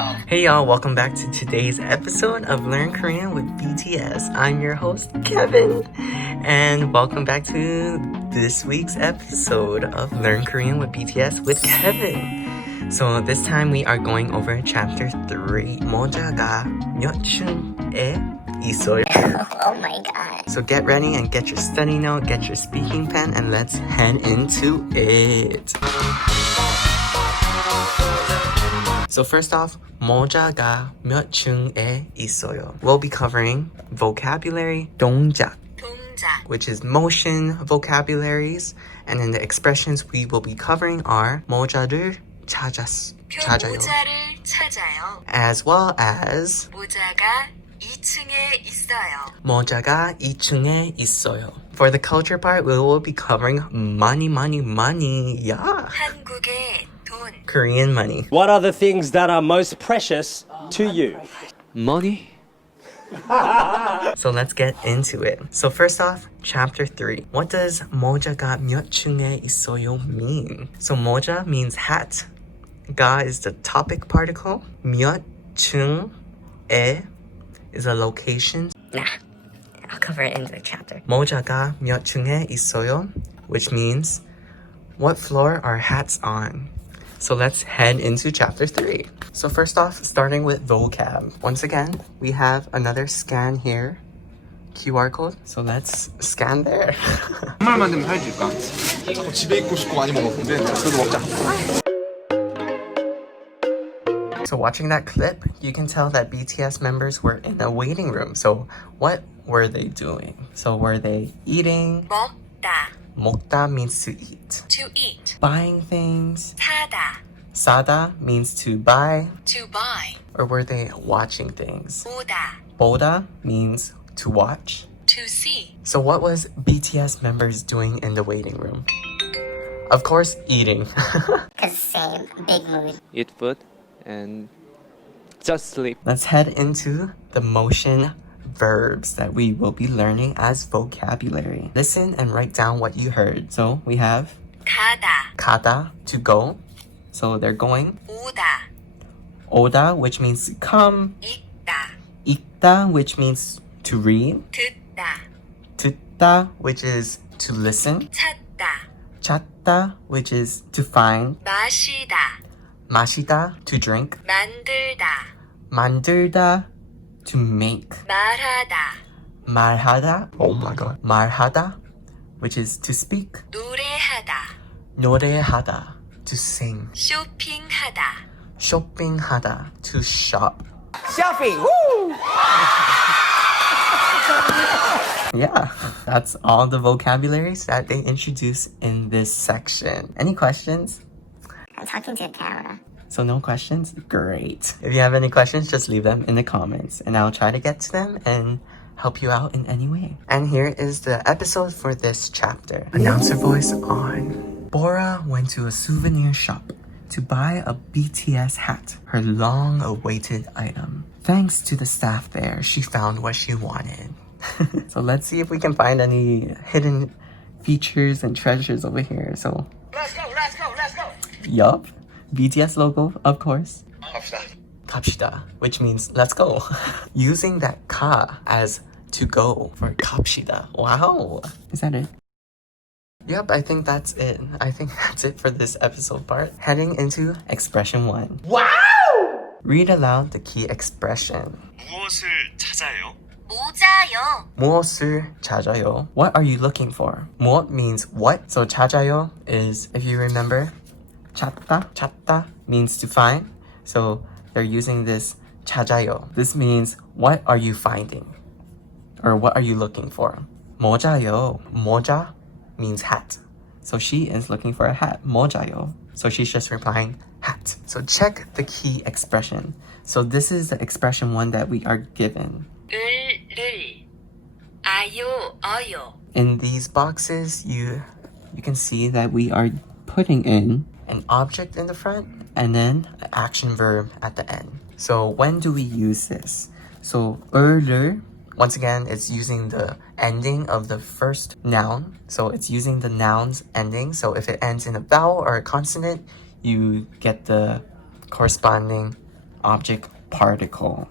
Hey y'all, welcome back to today's episode of Learn Korean with BTS. I'm your host, Kevin, and welcome back to this week's episode of Learn Korean with BTS with Kevin. So this time we are going over chapter 3. 모자가 몇 층에 있어요? Oh my god. So get ready and get your study note, get your speaking pen, and let's head into it. So first off, 모자가 몇 층에 있어요? We'll be covering vocabulary, 동작, which is motion vocabularies, and then the expressions we will be covering are 모자를 찾아요, as well as 모자가 2층에 있어요. 모자가 2층에 있어요. For the culture part, we will be covering money, yeah. 한국의 돈. Korean money. What are the things that are most precious to you? Money. So let's get into it. So first off, chapter 3. What does 모자가 몇 층에 있어요 mean? So 모자 means hat. 가 is the topic particle. 몇 층에 is a location. Nah, I'll cover it in the chapter. 모자가 몇 층에 있어요, which means what floor are hats on. So let's head into chapter 3. So first off, starting with vocab. Once again, we have another scan here. QR code. So let's scan there. 정말 만들면 살질까? 자꾸 집에 있고 싶고 많이 먹었는데 그래도 먹자. So watching that clip, you can tell that BTS members were in a waiting room. So what were they doing? So were they eating? 먹다. 먹다 means to eat. To eat. Buying things. 사다. 사다 means to buy. To buy. Or were they watching things? 보다. 보다 means to watch. To see. So what was BTS members doing in the waiting room? Of course, eating. Cause same, big mood. Eat food and just sleep. Let's head into the motion verbs that we will be learning as vocabulary. Listen and write down what you heard. So we have 가다. 가다, to go. So they're going. 오다. 오다, which means to come. 읽다. 읽다, which means to read. 듣다. 듣다, which is to listen. 찾다. 찾다, which is to find. 마시다. 마시다, to drink. 만들다. 만들다, to make. 말하다. 말하다, oh my god. 말하다, which is to speak. 노래하다. 노래하다, to sing. 쇼핑하다. 쇼핑하다, to shop. Shopping! Woo! Yeah, that's all the vocabularies that they introduce in this section. Any questions? I'm talking to the camera. So no questions? Great. If you have any questions, just leave them in the comments and I'll try to get to them and help you out in any way. And here is the episode for this chapter. Announcer voice on. Bora went to a souvenir shop to buy a BTS hat, her long-awaited item. Thanks to the staff there, she found what she wanted. So let's see if we can find any hidden features and treasures over here. So Let's go. yup, BTS logo, of course. 갑시다. 갑시다, which means let's go. Using that ka as to go for 갑시다. Wow. Is that it? Yep, I think that's it. I think that's it for this episode part. Heading into expression 1. Wow! Read aloud the key expression. 무엇을 찾아요? 모자요. 무엇을 찾아요? What are you looking for? 무엇 means what. So 찾아요 is, if you remember, 찾다 means to find. So they're using this 찾아요. This means what are you finding? Or what are you looking for? 모자요. 모자 means hat. So she is looking for a hat. 모자요. So she's just replying hat. So check the key expression. So this is the expression 1 that we are given. 을. 아요. 어요. In these boxes, you can see that we are putting in an object in the front and then an action verb at the end. So when do we use this? So 을을, once again, it's using the ending of the first noun. So it's using the noun's ending. So if it ends in a vowel or a consonant, you get the corresponding object particle.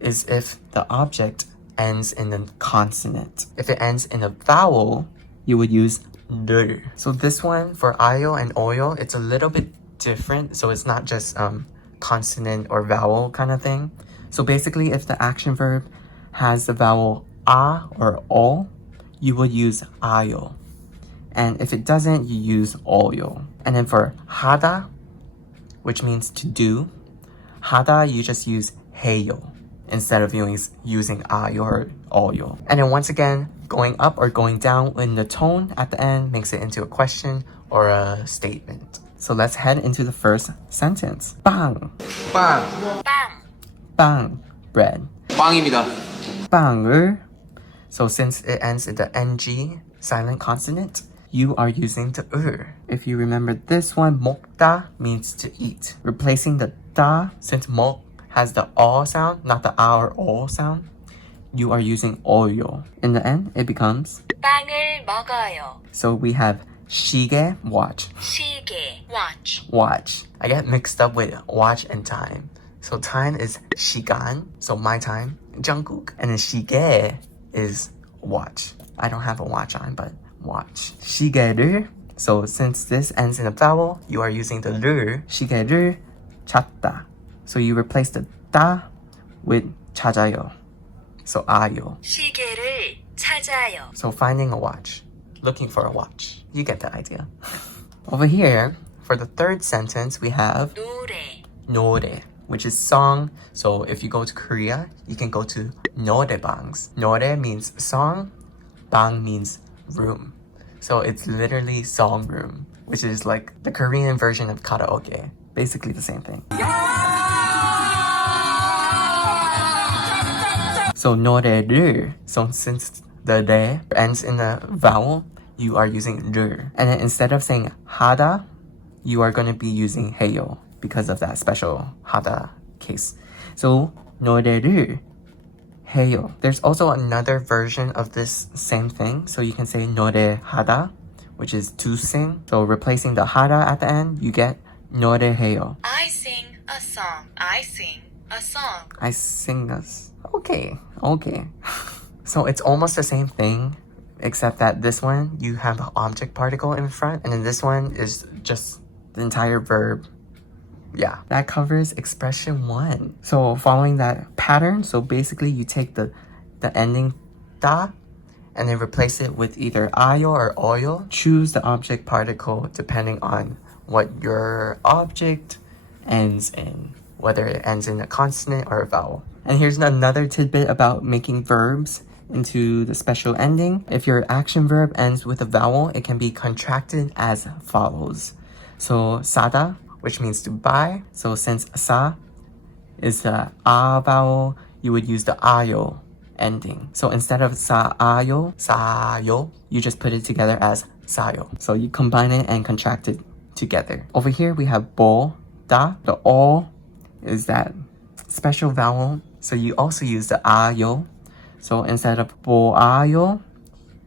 Is if the object ends in a consonant. If it ends in a vowel, you would use 를. So this one for ayo and oyo, it's a little bit different. So it's not just consonant or vowel kind of thing. So basically, if the action verb has the vowel a or o, you would use ayo. And if it doesn't, you use oyo. And then for 하다, which means to do, 하다, you just use 해요 instead of using ayo or oyo. And then once again, going up or going down in the tone at the end makes it into a question or a statement. So let's head into the first sentence. 빵, 빵. 빵, bread. 빵입니다. 빵을. So since it ends in the ng silent consonant, you are using the If you remember this one, 먹다 means to eat. Replacing the da, since 먹 has the o sound, not the a or o sound, you are using oyo. In the end, it becomes 빵을 먹어요. So we have 시계, watch. 시계, watch. Watch. I get mixed up with watch and time. So time is 시간, so my time, Jungkook. And then 시계 is watch. I don't have a watch on, but watch. 시계를. So since this ends in a vowel, you are using the 를. 시계를 찾다. So you replace the da with 찾아요. So 아요. 시계를 찾아요. So finding a watch. Looking for a watch. You get the idea. Over here, for the third sentence, we have 노래, 노래, which is song. So if you go to Korea, you can go to 노래방s. 노래 means song, 방 means room. So it's literally song room, which is like the Korean version of karaoke. Basically the same thing. So 노래를. So since the 래 ends in a vowel, you are using 를. And then instead of saying 하다, you are going to be using 해요 because of that special 하다 case. So 노래를 해요. There's also another version of this same thing. So you can say 노래하다, which is to sing. So replacing the 하다 at the end, you get 노래해요. I sing a song. I sing a song. I sing us. Okay. So it's almost the same thing, except that this one, you have an object particle in front, and then this one is just the entire verb. Yeah, that covers expression 1. So following that pattern, so basically you take the ending da, and then replace it with either ayo or oyo. Choose the object particle depending on what your object ends in, whether it ends in a consonant or a vowel. And here's another tidbit about making verbs into the special ending. If your action verb ends with a vowel, it can be contracted as follows. So 사다, which means to buy. So since sa is the a vowel, you would use the ayo ending. So instead of sayo, you just put it together as sayo. So you combine it and contract it together. Over here we have 보다. The o is that special vowel. So you also use the ayo. So instead of 보아요,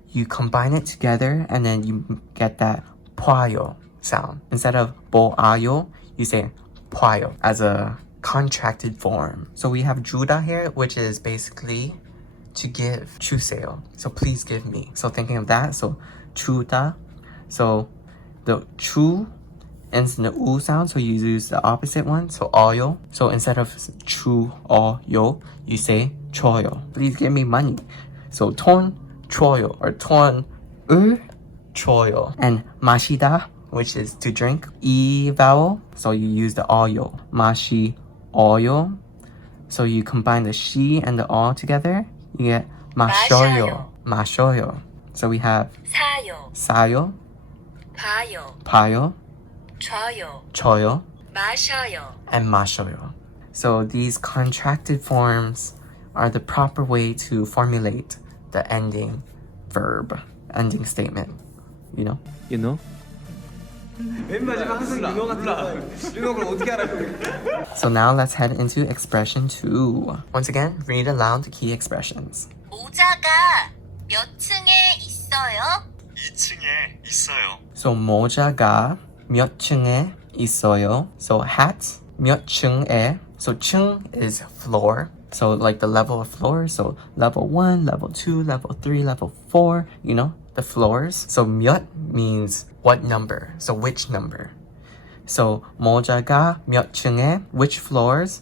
you combine it together and then you get that 봐요 sound. Instead of 보아요, you say 봐요 as a contracted form. So we have 주다 here, which is basically to give, 주세요. So please give me. So thinking of that, so 주다. So the 주 ends in the u sound, so you use the opposite one, so 어요. So instead of 주어요, you say 줘요. Please give me money. So 돈 줘요 or 돈을 줘요. And 마시다, which is to drink, e vowel, so you use the 어요. 마시어요. So you combine the she and the 어 together, you get 마셔요. 마셔요. So we have 사요, 사요, 봐요, 봐요, 줘요, 줘요, 마셔요. and 마셔요. So these contracted forms are the proper way to formulate the ending verb, ending statement, you know? You know? So now let's head into expression 2. Once again, read aloud the key expressions. 모자가 몇 층에 있어요? 2층에 있어요. So 모자가 몇 층에 있어요. So hat 몇 층에 So 층 is floor. So like the level of floor. So level 1, level 2, level 3, level 4, you know, the floors. So 몇 means what number. So which number. So 모자가 몇 층에, which floors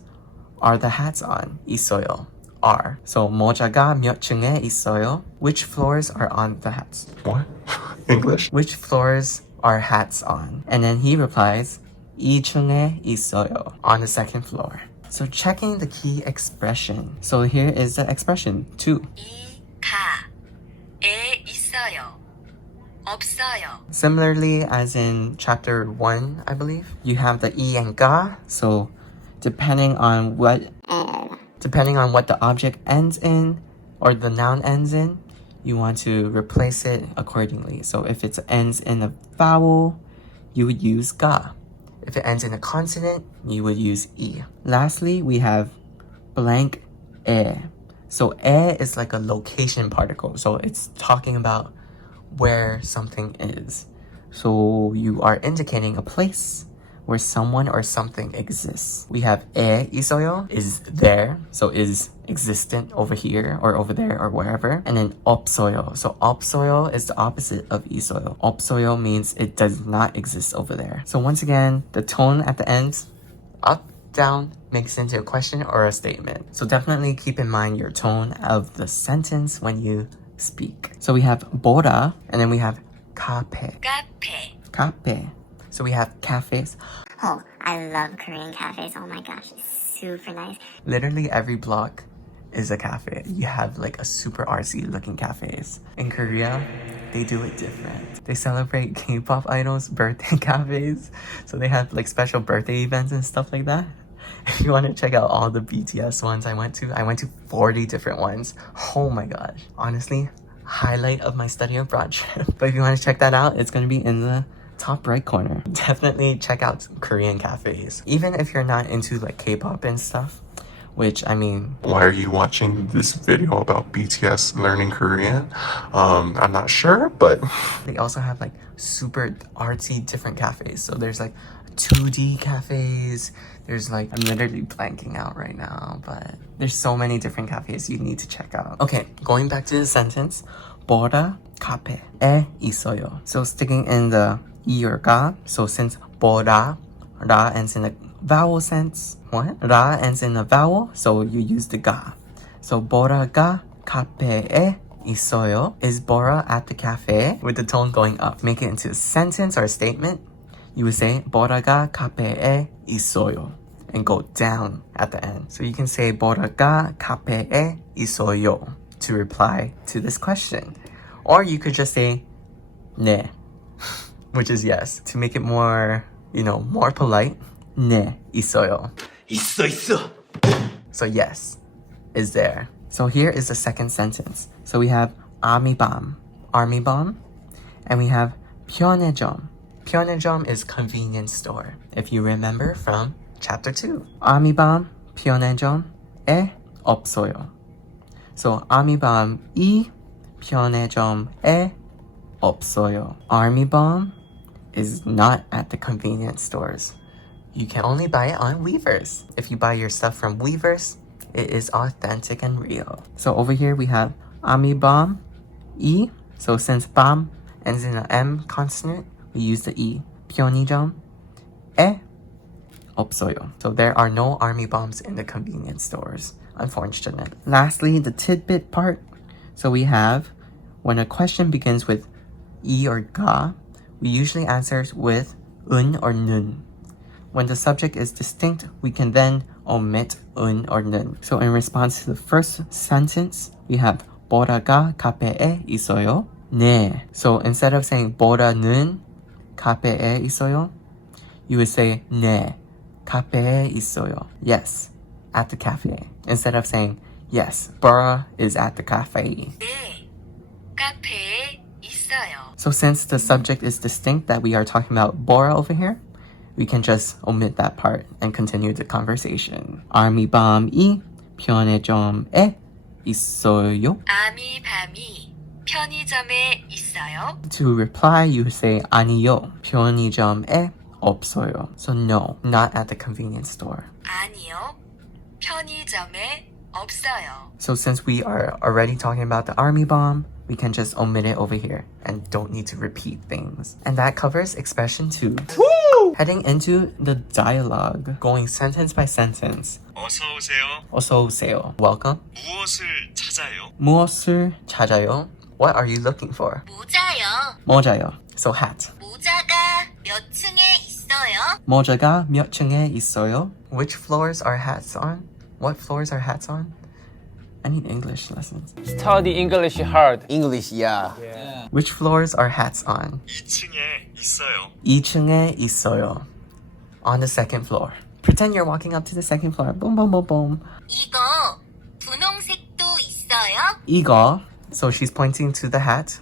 are the hats on? 있어요. Are. So 모자가 몇 층에 있어요? Which floors are on the hats? What? English? Which floors are hats on? And then he replies, 2층에 있어요. On the second floor. So checking the key expression. So here is the expression, to. 이 가에 있어요. 없어요. Similarly, as in chapter 1, I believe, you have the 이 and ga. So depending on what the object ends in, or the noun ends in, you want to replace it accordingly. So if it ends in a vowel, you would use ga. If it ends in a consonant, you would use i. Lastly, we have blank 에. So 에 is like a location particle. So it's talking about where something is. So you are indicating a place where someone or something exists. We have 에 있어요, is there, so is existent over here or over there or wherever. And then 없어요. So 없어요 is the opposite of 있어요. 없어요 means it does not exist over there. So once again, the tone at the end, up, down, makes into a question or a statement. So definitely keep in mind your tone of the sentence when you speak. So we have 보다, and then we have 카페. 카페. 카페. So we have cafes. Oh, I love Korean cafes. Oh my gosh, it's super nice. Literally every block is a cafe. You have like a super artsy looking cafes. In Korea, they do it different. They celebrate K-pop idols' birthday cafes. So they have like special birthday events and stuff like that. If you want to check out all the BTS ones I went to 40 different ones. Oh my gosh. Honestly, highlight of my study abroad trip. But if you want to check that out, it's going to be in the top right corner. Definitely check out Korean cafes. Even if you're not into like K-pop and stuff, which I mean... Why are you watching this video about BTS learning Korean? I'm not sure, but... They also have like super artsy different cafes. So there's like 2D cafes. There's like, I'm literally blanking out right now, but there's so many different cafes you need to check out. Okay, going back to the sentence. 보다 카페에 있어요. So sticking in the 이 or 가. So since 보다, 라 ends in a vowel sense. What? 라 ends in a vowel, so you use the 가. So 보다가 카페에 있어요. Is Bora at the cafe? With the tone going up. Make it into a sentence or a statement. You would say 보다가 카페에 있어요. And go down at the end. So you can say 보다가 카페에 있어요 to reply to this question. Or you could just say 네, which is yes. To make it more, more polite, 네, 있어요. 있어. So yes, is there. So here is the second sentence. So we have army bomb, and we have 편의점. 편의점 is convenience store. If you remember from chapter 2. army bomb, 편의점에 없어요. So army bomb이 편의점에 없어요. Army bomb is not at the convenience stores. You can only buy it on Weverse. If you buy your stuff from Weverse, it is authentic and real. So over here we have army bomb, 이. So since bomb ends in an M consonant, we use the 이. 편의점에 없어요. So there are no army bombs in the convenience stores, unfortunately. Lastly, the tidbit part. So we have, when a question begins with 이 or 가, we usually answer with 은 or 는. When the subject is distinct, we can then omit 은 or 는. So in response to the first sentence, we have 보다가 카페에 있어요. 네. So instead of saying 보다는 카페에 있어요, you would say 네, 카페에 있어요. Yes, at the cafe. Instead of saying yes, Bora is at the cafe. 네, 카페에 있어요. So since the subject is distinct, that we are talking about Bora over here, we can just omit that part and continue the conversation. army bomb이 편의점에 있어요. 아미 밤이 편의점에 있어요. To reply, you say 아니요, 편의점에 없어요. So no, not at the convenience store. 아니요. 편의점에 없어요. So since we are already talking about the army bomb, we can just omit it over here and don't need to repeat things. And that covers expression 2. Woo! Heading into the dialogue, going sentence by sentence. 어서 오세요. 어서 오세요. Welcome. 무엇을 찾아요? 무엇을 찾아요? What are you looking for? 모자요. 모자요. So hat. 모자가 몇 층에 있어요? 모자가 몇 층에 있어요? Which floors are hats on? What floors are hats on? I need English lessons. Study English hard. English, yeah. Which floors are hats on? 2층에 있어요. 2층에 있어요. On the second floor. Pretend you're walking up to the second floor. Boom, boom, boom, boom. 이거 분홍색도 있어요? 이거. So she's pointing to the hat.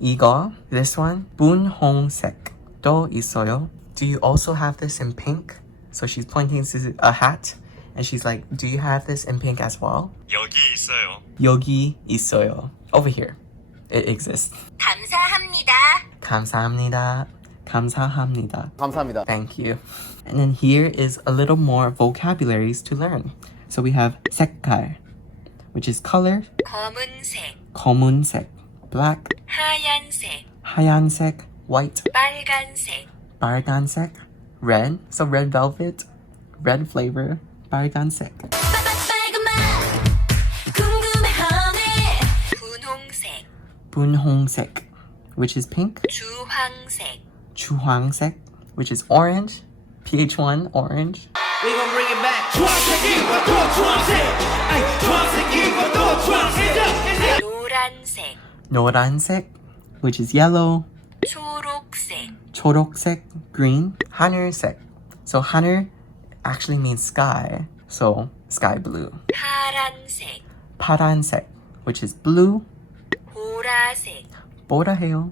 이거. This one. 분홍색도 있어요. Do you also have this in pink? So she's pointing to a hat. And she's like, do you have this in pink as well? 여기 있어요. 여기 있어요. Over here. It exists. 감사합니다. 감사합니다. 감사합니다. 감사합니다. Thank you. And then here is a little more vocabularies to learn. So we have 색깔, which is color. 검은색, 검은색, black. 하얀색, 하얀색, white. 빨간색, 빨간색, red. So red velvet, red flavor. 빨간색. 분홍색, 분홍색, which is pink. 주황색, 주황색, which is orange. PH1, orange. We gonna bring it back. 노란색, 노란색, which is yellow. 초록색, 초록색, green. 하늘색. So 하늘 actually means sky. So sky blue. 파란색, 파란색, which is blue. 보라색, 보라해요.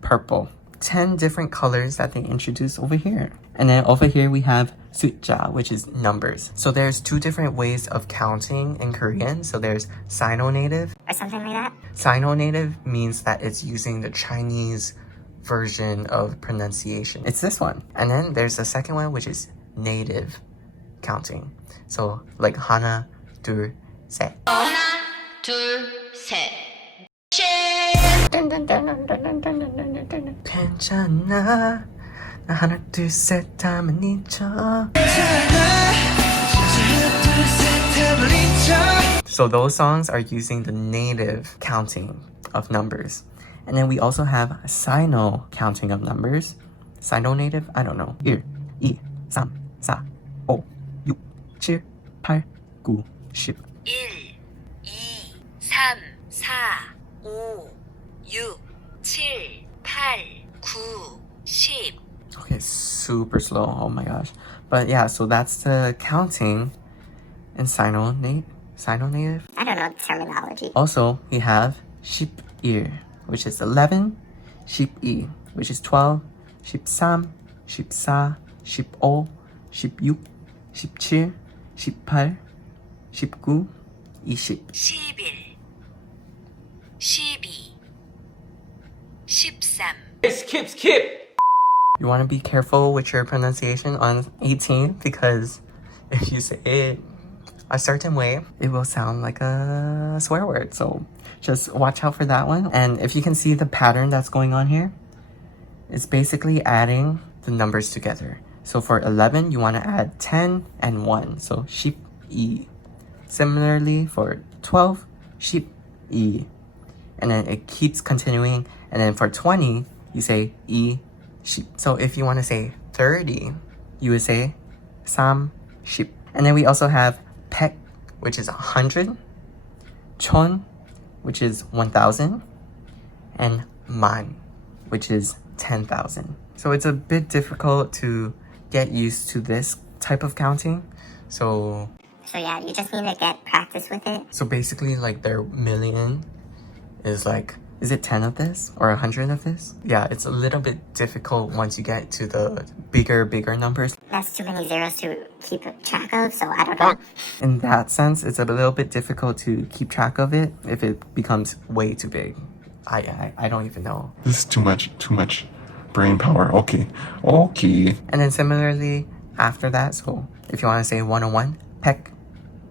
Purple. 10 different colors that they introduce over here. And then over here we have 숫자, which is numbers. So there's 2 different ways of counting in Korean. So there's Sino-native. Or something like that. Sino-native means that it's using the Chinese version of pronunciation. It's this one. And then there's the second one, which is native counting. So like 하나, 둘, 셋. 둘, 셋. 괜찮아. 나 하나, 둘, 셋 하면 잊혀. So those songs are using the native counting of numbers. And then we also have Sino counting of numbers. Sino native? I don't know. 1, 2, 3, 4, 5, 6, 7, 8, 9, 10. 1, 2, 3, 4, 5, 6, 7, 8, 9, 10. Okay, super slow. Oh my gosh. But yeah, so that's the counting in Sino native. I don't know the terminology. Also, we have 11, which is 11, 12, which is 12, 13, 14, 15, 16, 17, 18, 19, 20. 11, 12, 13. Skip. You want to be careful with your pronunciation on 18 because if you say it a certain way, it will sound like a swear word. So just watch out for that one. And if you can see the pattern that's going on here, it's basically adding the numbers together. So for 11, you want to add 10 and 1. So 12. Similarly for 12, 12. And then it keeps continuing. And then for 20, you say 20. So if you want to say 30, you would say 30. And then we also have 100, which is 100. 1000, which is 1000. And 만, which is 10,000. So it's a bit difficult to get used to this type of counting. So yeah, you just need to get practice with it. So basically, like their million is like, is it 10 of this or 100 of this? Yeah, it's a little bit difficult once you get to the bigger numbers. That's too many zeros to keep track of, so I don't know. In that sense, it's a little bit difficult to keep track of it if it becomes way too big. I don't even know. This is too much brain power. Okay. Okay. And then similarly after that, so if you want to say 101, pek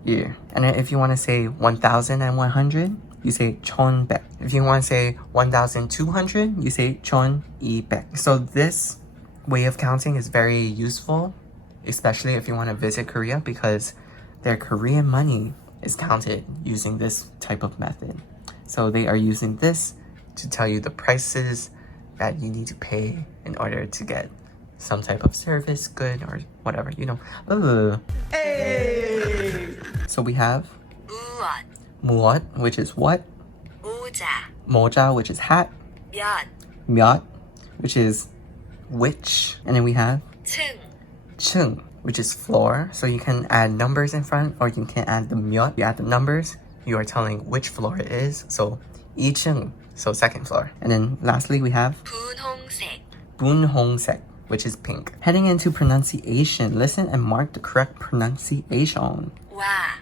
year. And then if you want to say 1100, you say chon bek. If you want to say 1200, you say chon I bek. So this way of counting is very useful, especially if you want to visit Korea, because their Korean money is counted using this type of method. So they are using this to tell you the prices that you need to pay in order to get some type of service, good, or whatever, you know. Hey! So we have 무엇, 무엇, which is what, 모자, 모자, which is hat, 몇, 몇, which is which, and then we have 층, 층, which is floor. So you can add numbers in front, or you can add the 몇. You add the numbers, you are telling which floor it is. So 2층, so second floor. And then lastly we have 분홍색, 분홍색, which is pink. Heading into pronunciation, listen and mark the correct pronunciation. 와,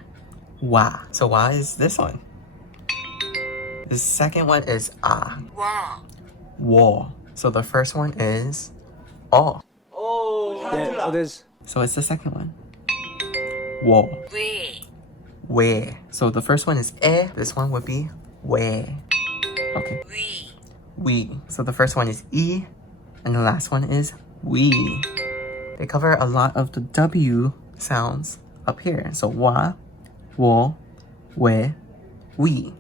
Wa. So wa is this one. The second one is ah. 워, Wo. So the first one is oh. Yeah, there's So it's the second one. Wo. 왜, We. So the first one is e. This one would be we. Okay. 위, We. So the first one is e, and the last one is we. They cover a lot of the W sounds up here. So wa, wo, we, we.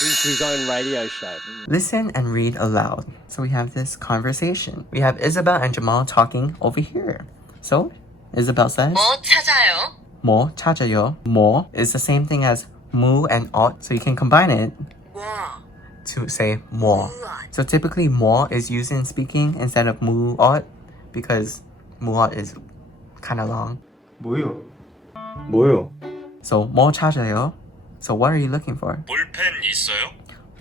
he's his own radio show. Listen and read aloud. So we have this conversation. We have Isabel and Jamal talking over here. So Isabel says, 뭐 찾아요? 뭐 찾아요. 뭐 is the same thing as mu and ot, so you can combine it 뭐, to say 뭐. 무엇, So typically 뭐 is used in speaking instead of muot, because muot is kind of long. 뭐요? 뭐요? So 뭐 찾아요. So what are you looking for? 볼펜 있어요?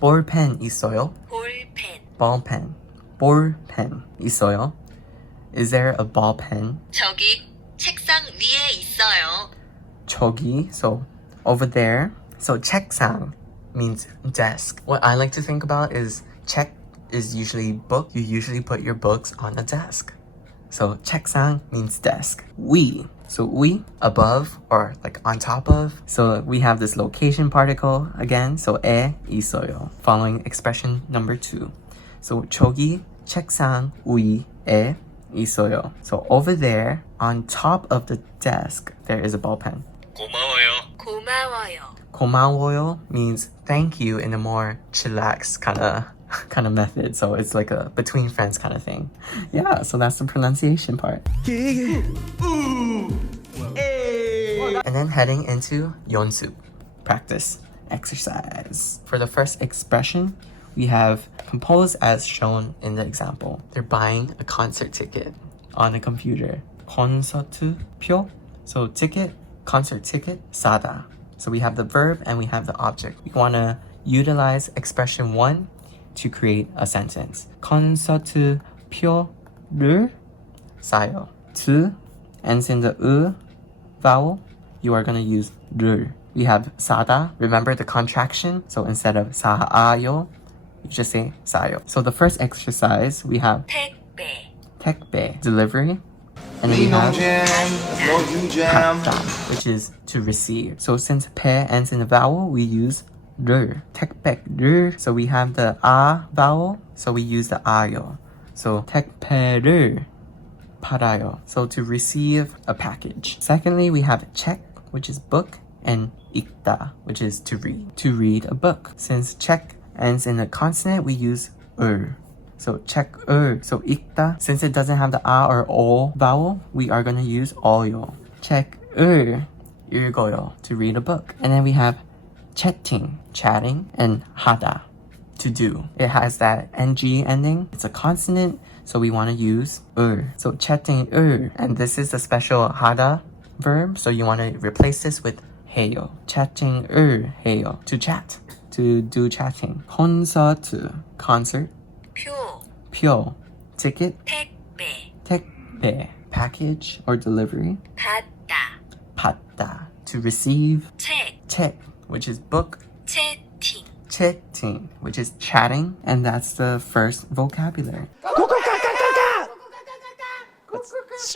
볼펜 있어요. 볼펜, Ball pen. 볼펜 있어요. Is there a ball pen? 저기 책상 위에 있어요. 저기, so over there. So 책상 means desk. What I like to think about is 책 is usually book. You usually put your books on a desk. So 책상 means desk. So we, above or like on top of. So we have this location particle again. So 에 있어요. Following expression number 2. So 저기 책상 위에 있어요. So over there, on top of the desk, there is a ball pen. 고마워요. 고마워요. 고마워요 means thank you in a more chillax kind of method. So it's like a between friends kind of thing. Yeah, so that's the pronunciation part. And then heading into 연습, practice, exercise. For the first expression, we have compose as shown in the example. They're buying a concert ticket on a computer. 콘서트 표. So ticket, concert ticket, 사다. So we have the verb and we have the object. We want to utilize expression 1 to create a sentence. 콘서트 표를 사요. 트 ends in the vowel. You are going to use 를. We have 사다. Remember the contraction? So instead of 사아요, you just say 사요. So the first exercise, we have 택배, 택배, delivery. And then we have No you jam. 받다, which is to receive. So since 배 ends in a vowel, we use 를. 택배를. So we have the 아 vowel, so we use the 아요. So 택배를 팔아요. So to receive a package. Secondly, we have 책, which is book, and 읽다, which is to read. To read a book. Since 책 ends in a consonant, we use 을. So 책을. So 읽다, since it doesn't have the a or o vowel, we are going to use 어요. 책을 읽어요, to read a book. And then we have chatting, chatting, and 하다, to do. It has that ng ending. It's a consonant, so we want to use 을. So chatting을, and this is the special 하다 verb, so you want to replace this with 해요. chatting을 해요, to chat, to do chatting. 콘서트, concert. 표, 표, ticket. 택배, 택배, package or delivery. 받다, 받다, to receive. 책, 책, which is book. 채팅, 채팅, which is chatting, and that's the first vocabulary.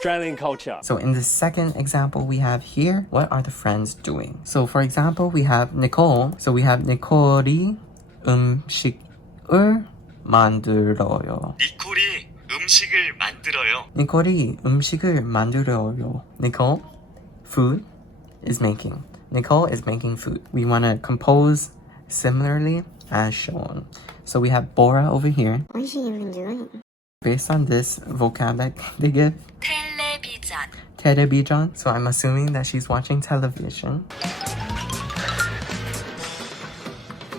Australian culture. So in the second example we have here, what are the friends doing? So for example, we have Nicole. So we have 니콜이 음식을 만들어요. 니콜이 음식을 만들어요. 니콜이 음식을 만들어요. Nicole, food is making. Nicole is making food. We want to compose similarly as shown. So we have Bora over here. What is she even doing? Based on this vocab that they give, 텔레비전. television. So I'm assuming that she's watching television.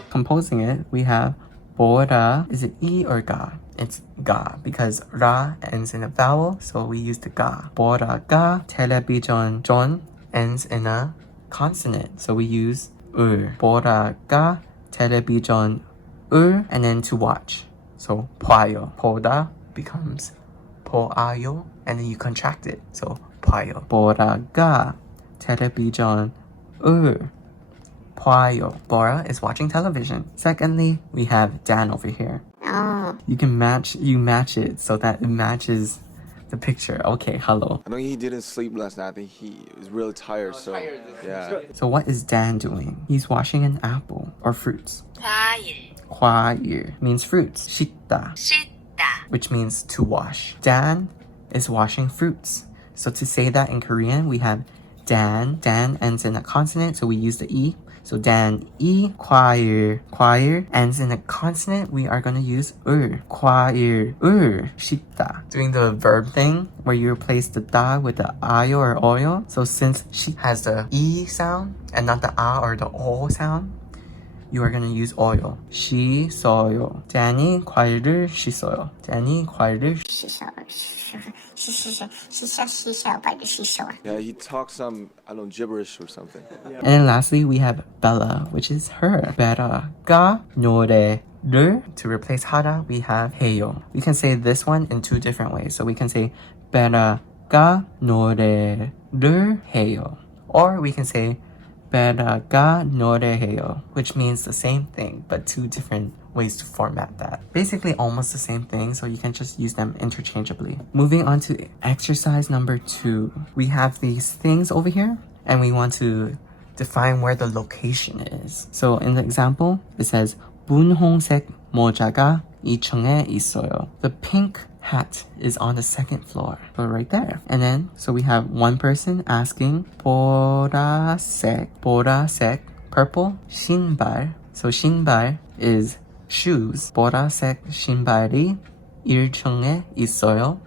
Composing it, we have Bora. Is it E or Ga? It's Ga because Ra ends in a vowel, so we use the Ga. Bora가 television. Jon ends in a consonant, so we use 보라가 television and then to watch. So 봐요. 보다 becomes 보아요, and then you contract it. So 봐요. 보라가 television 봐요. Bora is watching television. Secondly, we have Dan over here. Oh, You match it so that it matches the picture. Okay, hello. I know he didn't sleep last night. I think he was really tired. Yeah. So what is Dan doing? He's washing an apple or fruits. 과일. 과일 means fruits. 씻다, 씻다. which means to wash. Dan is washing fruits. So to say that in Korean, we have Dan. Dan ends in a consonant, so we use the E. So Dan E. 과일. 과일 ends in a consonant. We are going to use 과일. 씻다. Doing the verb thing where you replace the da with the ayo or oyo. So since she has the E sound and not the a or the o sound, you are going to use oil. 씻어요. Danny 과일을 씻어요. Danny 과일을 Yeah, he talks some, I don't know, gibberish or something. And then lastly, we have Bella, which is her. 베라가 노래를. To replace 하다, we have 해요. We can say this one in two different ways. So we can say 베라가 노래를 해요. Or we can say 베라가 노래해요, which means the same thing, but two different ways to format that. Basically almost the same thing, so you can just use them interchangeably. Moving on to exercise number 2. We have these things over here, and we want to define where the location is. So in the example, it says 분홍색 모자가 2층에 있어요. The pink hat is on the second floor. So right there. And then, so we have one person asking 보라색, purple, 신발. So 신발 is shoes. 보라색 신발이 1층에 있어요.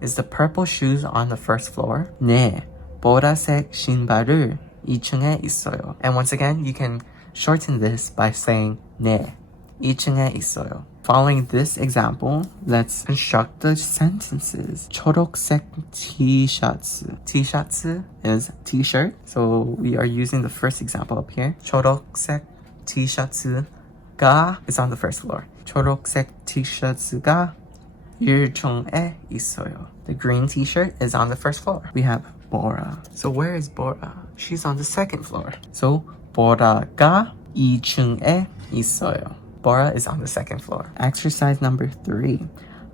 Is the purple shoes on the first floor? 네, 보라색 신발을 2층에 있어요. And once again, you can shorten this by saying 네, 2층에 있어요. Following this example, let's construct the sentences. 초록색 티셔츠. 티셔츠 is t-shirt. So we are using the first example up here. 초록색 티셔츠가 is on the first floor. 초록색 티셔츠가 1층에 있어요. The green t-shirt is on the first floor. We have Bora. So where is Bora? She's on the second floor. So 보라가 2층에 있어요. Bora is on the second floor. Exercise number 3.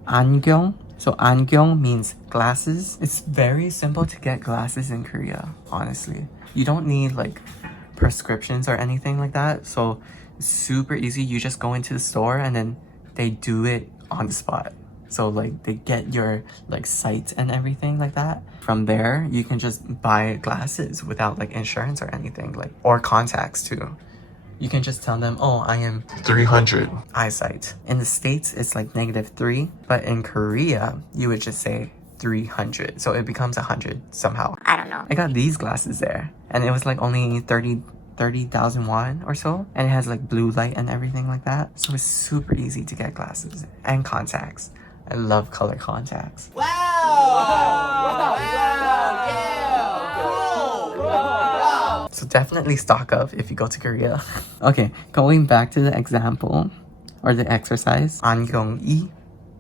안경. So 안경 means glasses. It's very simple to get glasses in Korea, honestly. You don't need like prescriptions or anything like that. So it's super easy. You just go into the store and then they do it on the spot. So like they get your like sight and everything like that. From there, you can just buy glasses without like insurance or anything, like, or contacts too. You can just tell them, oh, I am 300. eyesight. In the States, it's like -3, but in Korea, you would just say 300. So it becomes 100 somehow. I don't know. I got these glasses there, and it was like only 30,000 won or so, and it has like blue light and everything like that. So it's super easy to get glasses and contacts. I love color contacts. So definitely stock up if you go to Korea. Okay, going back to the example or the exercise. 안경이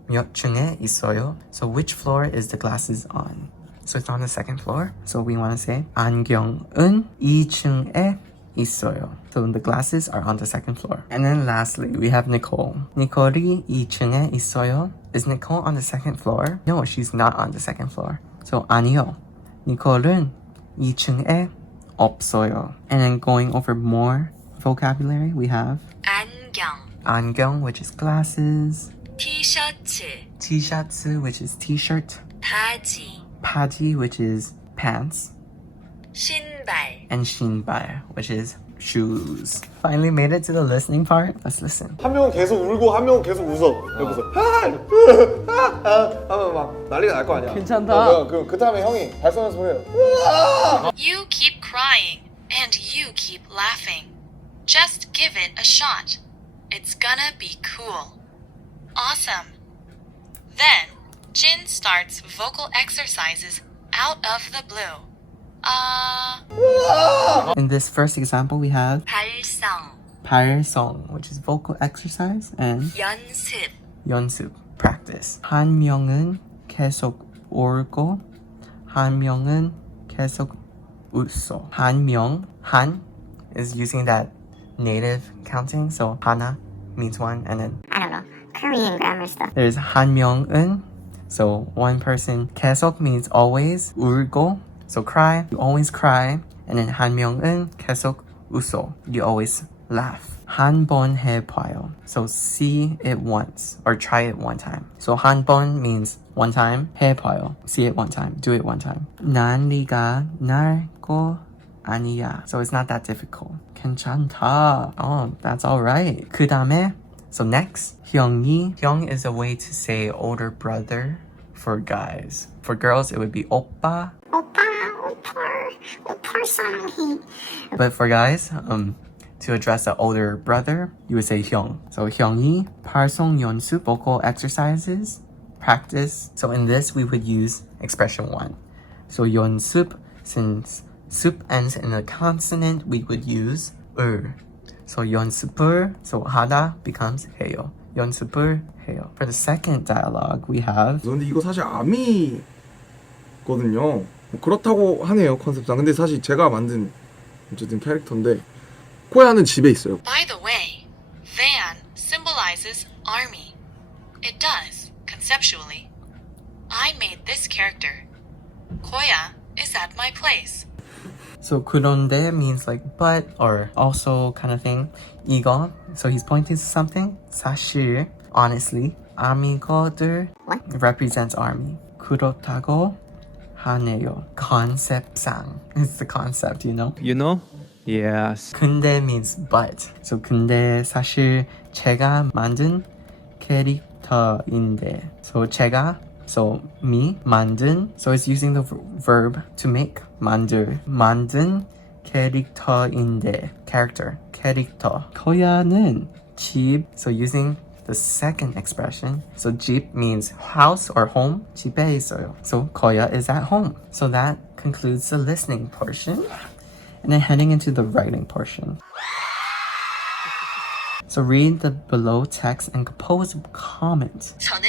몇 층에 있어요? So which floor is the glasses on? So it's on the second floor. So we want to say 안경은 2층에 있어요. So the glasses are on the second floor. And then lastly, we have Nicole. 니콜이 2층에 있어요. Is Nicole on the second floor? No, she's not on the second floor. So 아니요. 니콜은 2층에 없어요. And then going over more vocabulary, we have 안경, 안경, which is glasses, 티셔츠, 티셔츠, which is t-shirt, 바지, 바지, which is pants, 신발, and 신발, which is shoes. Finally made it to the listening part. Let's listen. 한 명은 계속 울고 한 명은 계속 웃어. 여기서 하면 막 난리가 날 거 아니야. 괜찮다. 그 다음에 형이 발성 연습을 해요. You keep crying and you keep laughing. Just give it a shot. It's gonna be cool. Awesome. Then, Jin starts vocal exercises out of the blue. In this first example, we have 발성, 발성, which is vocal exercise, and 연습, 연습, practice. 한 명은 계속 울고 한 명은 계속 웃어. 한 명, 한 is using that native counting, so 하나 means one, and then I don't know. Korean grammar stuff. there's 한 명은, so one person. 계속 means always. 울고, so cry, you always cry. And then 한 명은 계속 웃어, you always laugh. 한 번 해봐요, so see it once or try it one time. So 한 번 means one time, 해봐요, see it one time, do it one time. 난리가 날 거 아니야, so it's not that difficult. 괜찮다, oh, that's alright. 그 다음에, so next, 형이. 형 is a way to say older brother for guys. For girls, it would be 오빠. 오빠 사랑해. But for guys, to address an older brother, you would say 형. So 형이 발성 연습, vocal exercises, practice. So in this, we would use expression 1. So 연습, since soup ends in a consonant, we would use 을. So 연습을, so 하다 becomes 해요. 연습을 해요. For the second dialogue, we have 근데 이거 사실 아미거든요. 그렇다고 하네요, 컨셉상. 근데 사실 제가 만든 어쨌든 캐릭터인데 코야는 집에 있어요. By the way, van symbolizes army. It does, conceptually. I made this character. Koya is at my place. So 그런데 means like but or also kind of thing. 이거, so he's pointing to something. 사실, honestly, 아미거들 represents army. 그렇다고 하네요. Concept상. It's the concept, you know? You know? Yes. 근데 means but. So 근데 사실 제가 만든 캐릭터인데. So 제가, so me, 만든. So it's using the verb to make. 만들. 만든 캐릭터인데. Character. 캐릭터. 코야는 집. So using the second expression. So 집 means house or home. 집에 있어요. So koya is at home. So that concludes the listening portion. And then heading into the writing portion. So read the below text and compose a comment. 저는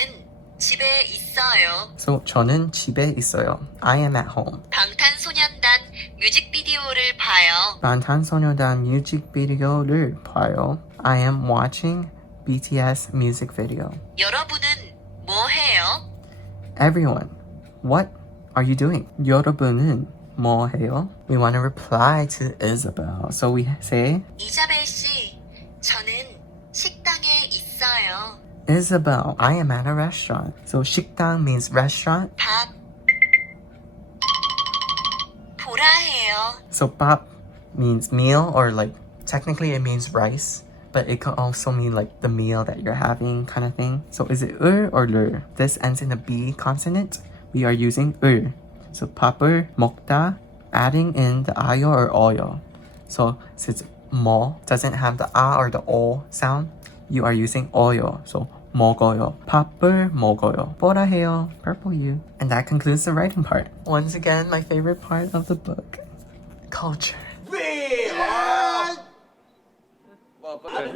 집에 있어요. So 저는 집에 있어요. I am at home. 방탄소년단 뮤직비디오를 봐요. 방탄소년단 뮤직비디오를 봐요. I am watching BTS music video. 여러분은 뭐 해요? Everyone, what are you doing? 여러분은 뭐 해요? We want to reply to Isabel. So we say, 이자벨 씨, 저는 식당에 있어요. Isabel, I am at a restaurant. So 식당 means restaurant. 밥 보라 해요. So 밥 means meal, or like technically it means rice, but it can also mean like the meal that you're having kind of thing. So is it 을 or 를? This ends in a B consonant. We are using 을. So 밥을 먹다, adding in the ayo or oyo. So since mo doesn't have the a or the o sound, you are using oyo. So 먹어요. 밥을 먹어요. 뭐라 해요? Purple you. And that concludes the writing part. Once again, my favorite part of the book. Culture.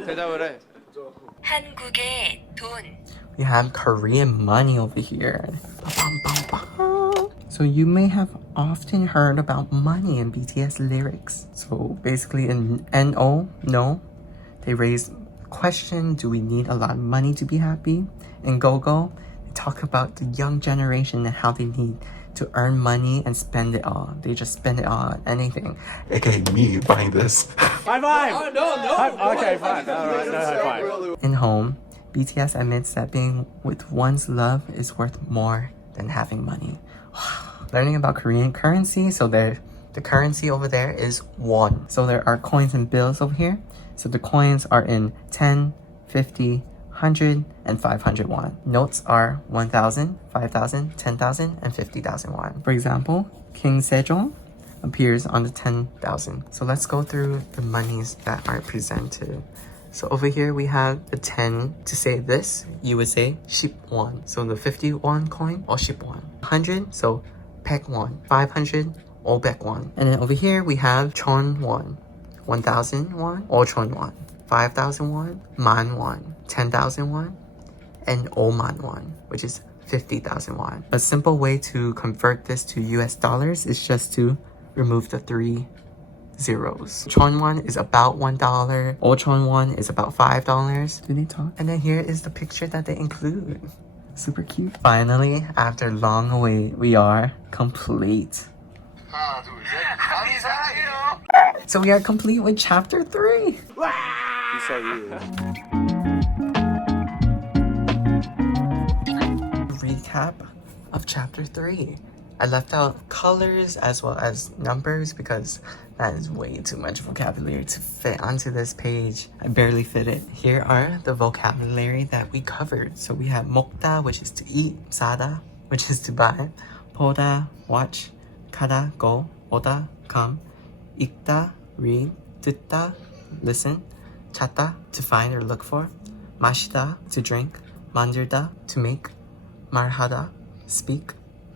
대답을 해. 한국의 돈. We have Korean money over here. So you may have often heard about money in BTS lyrics. So basically in NO, no, they raise the question, do we need a lot of money to be happy? In Go-Go, they talk about the young generation and how they need to earn money and spend it all. They just spend it all on anything. AKA me buying this. High five! Oh, no. Okay, fine. All right, no high five. In home, BTS admits that being with one's love is worth more than having money. Learning about Korean currency, so the currency over there is won. So there are coins and bills over here. So the coins are in 10, 50, 100, and 500 won. Notes are 1,000, 5,000, 10,000, and 50,000 won. For example, King Sejong appears on the 10,000. So let's go through the monies that are presented. So over here we have the 10. To say this, you would say 10 won. So the 50 won coin, 10 won. 100, so 100 won. 500, 500 won. And then over here we have 1,000 won. 1,000 won, 5,000 won. 5,000 won, 10,000 won, 10,000 won, and 50,000 won, which is 50,000 won. A simple way to convert this to US dollars is just to remove the 3 zeros. 1,000 won is about $1, 5,000 won is about $5. Do they talk? And then here is the picture that they include. Super cute. Finally, after long wait, we are complete. So we are complete with chapter 3. Recap of chapter 3. I left out colors as well as numbers because that is way too much vocabulary to fit onto this page. I barely fit it. Here are the vocabulary that we covered. So we have 먹다, which is to eat, 사다, which is to buy, 보다, watch, 가다, go, 오다, come, 읽다, read, 듣다, listen, 찾다, to find or look for, 마시다, to drink, 만들다, to make, 말하다, speak,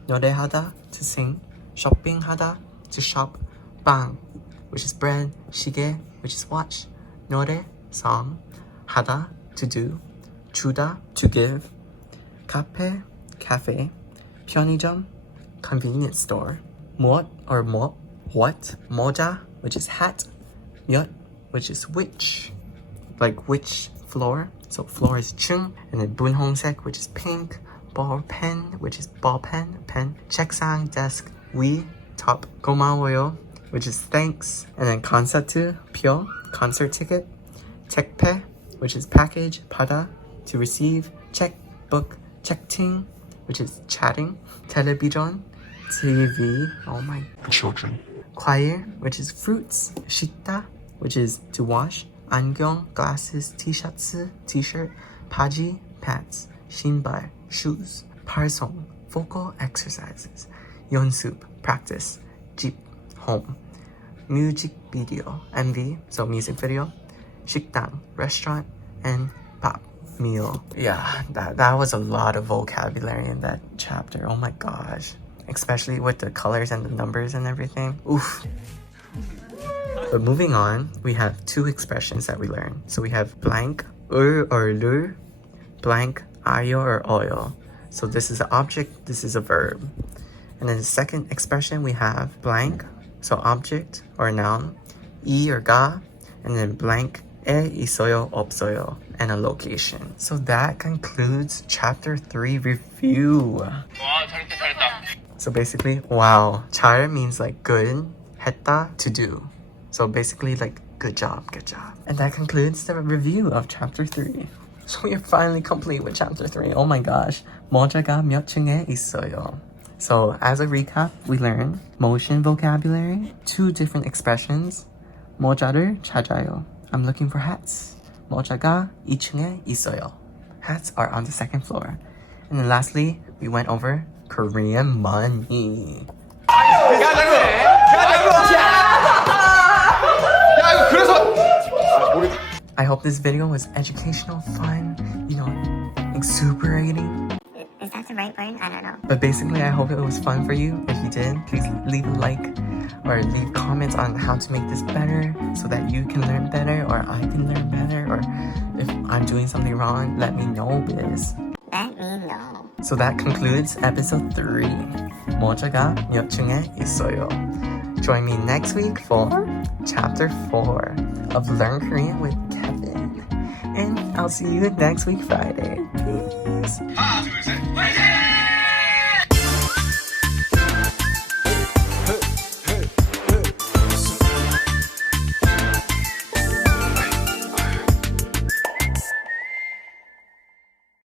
노래하다, to sing, 쇼핑하다, to shop, 빵, which is bread, 시계, which is watch, 노래, song, 하다, to do, 주다, to give, 카페, cafe, 편의점, convenience store, 무엇 or 뭐, what, 모자, which is hat, 몇, which is which, like which floor. So floor is 층, and then 분홍색, which is pink, ball pen, which is ball pen, pen, 책상, desk, 위, top, 고마워요, which is thanks, and then 콘서트, 표, concert ticket, 택배, which is package, 받아, to receive, check, book, 채팅, which is chatting, television, TV, oh my, Children. 과일, which is fruits, 씻다, which is to wash, 안경, glasses, t-shirts, t-shirt, 바지, pants, 신발, shoes, 발성, vocal exercises, 연습, practice, 집, home, music video, MV, so music video, 식당, restaurant, and 밥, meal. Yeah, that was a lot of vocabulary in that chapter. Oh my gosh. Especially with the colors and the numbers and everything. Oof. But moving on, we have 2 expressions that we learned. So we have blank, or lur, blank, ayo or oyo. So this is an object, this is a verb. And then the second expression we have blank, so object or noun, 이 or 가, and then blank, 에 있어요, 없어요, and a location. So that concludes chapter 3 review. So basically, wow. 잘 means like good, 했다, to do. So basically like good job, good job. And that concludes the review of chapter 3. So we are finally complete with chapter 3. Oh my gosh. 모자가 몇 층에 있어요. So as a recap, we learned motion vocabulary, 2 different expressions. 모자를 찾아요. I'm looking for hats. 모자가 2층에 있어요. Hats are on the 2nd floor. And then lastly, we went over Korean money. I hope this video was educational, fun, exuberating. Is that the right word? I don't know. But basically, I hope it was fun for you. If you did, please leave a like or leave comments on how to make this better so that you can learn better or I can learn better, or if I'm doing something wrong, let me know, biz. Let me know. So that concludes episode 3. 모자가 몇 층에 있어요. Join me next week for chapter 4 of Learn Korean with Kevin. And I'll see you next week Friday. Peace.